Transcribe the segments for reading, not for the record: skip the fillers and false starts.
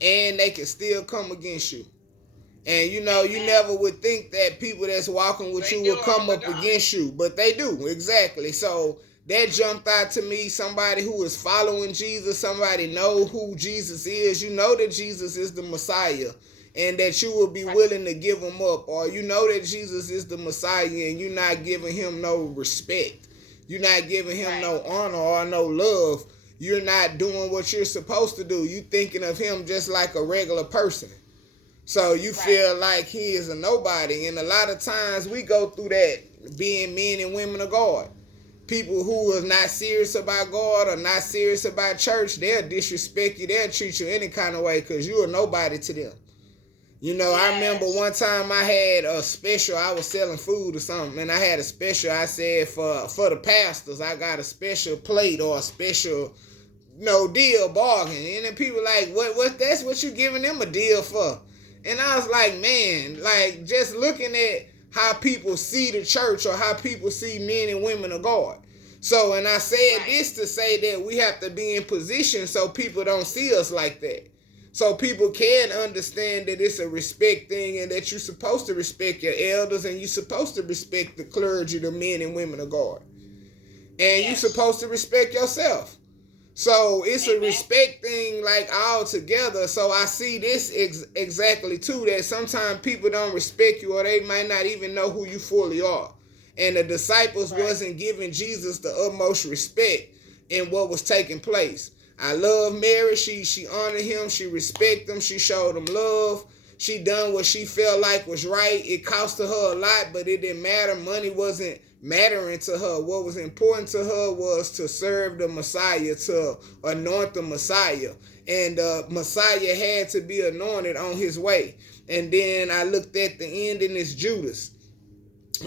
and they can still come against you. And you know, you never would think that people that's walking with you will come up against you, but they do, exactly. So that jumped out to me. Somebody who is following Jesus, somebody know who Jesus is. You know that Jesus is the Messiah, and that you will be willing to give him up, or you know that Jesus is the Messiah, and you're not giving him no respect. You're not giving him no honor or no love. You're not doing what you're supposed to do. You thinking of him just like a regular person. So you feel like he is a nobody. And a lot of times we go through that being men and women of God. People who are not serious about God or not serious about church, they'll disrespect you. They'll treat you any kind of way because you're a nobody to them. You know, I remember one time I had a special. I was selling food or something, and I had a special. I said for the pastors, I got a special plate or a special deal bargain. And then people like, what that's what you giving them a deal for? And I was like, man, like just looking at how people see the church or how people see men and women of God. So, and I said this to say that we have to be in position so people don't see us like that. So people can understand that it's a respect thing and that you're supposed to respect your elders and you're supposed to respect the clergy, the men and women of God. And you're supposed to respect yourself. So it's a respect thing like all together. So I see this exactly too, that sometimes people don't respect you or they might not even know who you fully are. And the disciples wasn't giving Jesus the utmost respect in what was taking place. I love Mary. She honored him. She respected him. She showed him love. She done what she felt like was right. It costed her a lot, but it didn't matter. Money wasn't mattering to her. What was important to her was to serve the Messiah, to anoint the Messiah. And the Messiah had to be anointed on his way. And then I looked at the end, and it's Judas.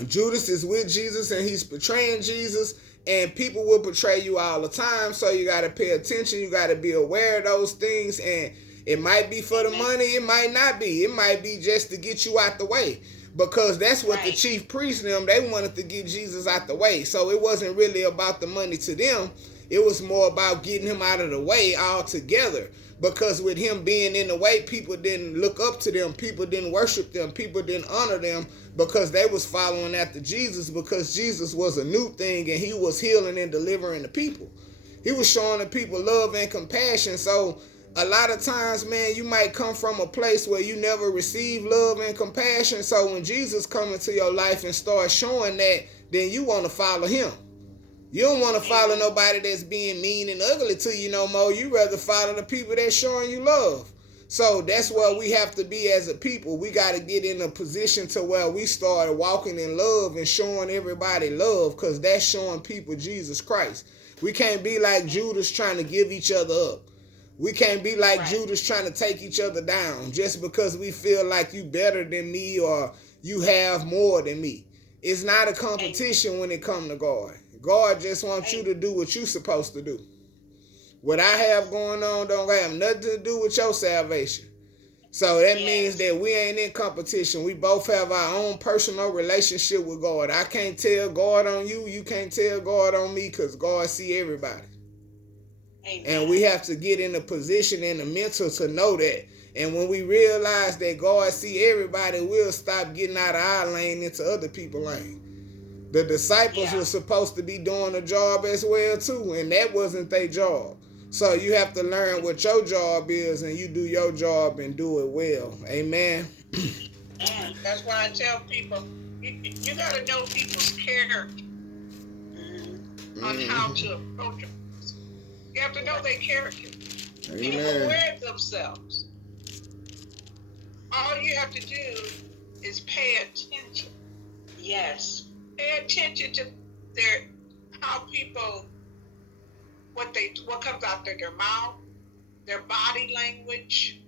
Judas is with Jesus and he's betraying Jesus, and people will betray you all the time. So you got to pay attention. You got to be aware of those things. And it might be for the money. It might not be. It might be just to get you out the way. Because that's what the chief priests them, they wanted to get Jesus out the way. So it wasn't really about the money to them. It was more about getting him out of the way altogether. Because with him being in the way, people didn't look up to them. People didn't worship them. People didn't honor them because they was following after Jesus, because Jesus was a new thing and he was healing and delivering the people. He was showing the people love and compassion. So a lot of times, man, you might come from a place where you never received love and compassion. So when Jesus come into your life and start showing that, then you want to follow him. You don't want to follow nobody that's being mean and ugly to you no more. You rather follow the people that's showing you love. So that's where we have to be as a people. We got to get in a position to where we start walking in love and showing everybody love, because that's showing people Jesus Christ. We can't be like Judas trying to give each other up. We can't be like Judas trying to take each other down just because we feel like you better than me or you have more than me. It's not a competition when it comes to God. God just wants you to do what you're supposed to do. What I have going on don't have nothing to do with your salvation. So that means that we ain't in competition. We both have our own personal relationship with God. I can't tell God on you. You can't tell God on me, because God see everybody. Amen. And we have to get in a position and a mental to know that. And when we realize that God see everybody, we'll stop getting out of our lane into other people's lane. The disciples were supposed to be doing a job as well too, and that wasn't their job. So you have to learn what your job is, and you do your job and do it well. Amen. That's why I tell people, you got to know people's character on how to approach them. You have to know their character. Amen. People wear themselves. All you have to do is pay attention. Yes. Pay attention to how people, what comes out of their mouth, their body language,